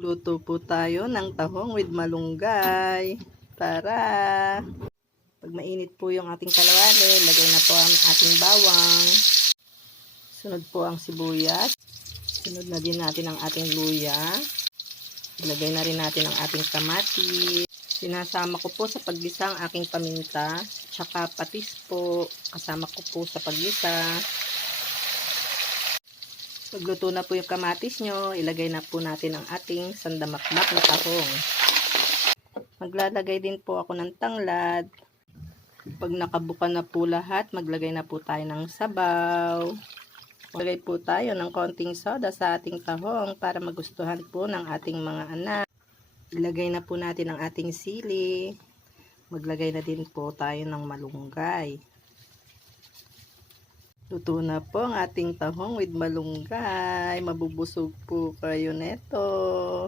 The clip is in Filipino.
Luto po tayo ng tahong with malunggay. Tara! Pag mainit po yung ating kalawali, lagay na po ang ating bawang. Sunod po ang sibuyas. Sunod na din natin ang ating luya. Ilagay na rin natin ang ating kamatis. Sinasama ko po sa paggisa ang aking paminta. Tsaka patis po. Kasama ko po sa paggisa. Pagluto na po yung kamatis nyo, ilagay na po natin ang ating sandamakmak na tahong. Maglalagay din po ako ng tanglad. Pag nakabuka na po lahat, maglagay na po tayo ng sabaw. Maglagay po tayo ng konting soda sa ating tahong para magustuhan po ng ating mga anak. Ilagay na po natin ang ating sili. Maglagay na din po tayo ng malunggay. Luto na po ang ating tahong with malunggay. Mabubusog po kayo neto.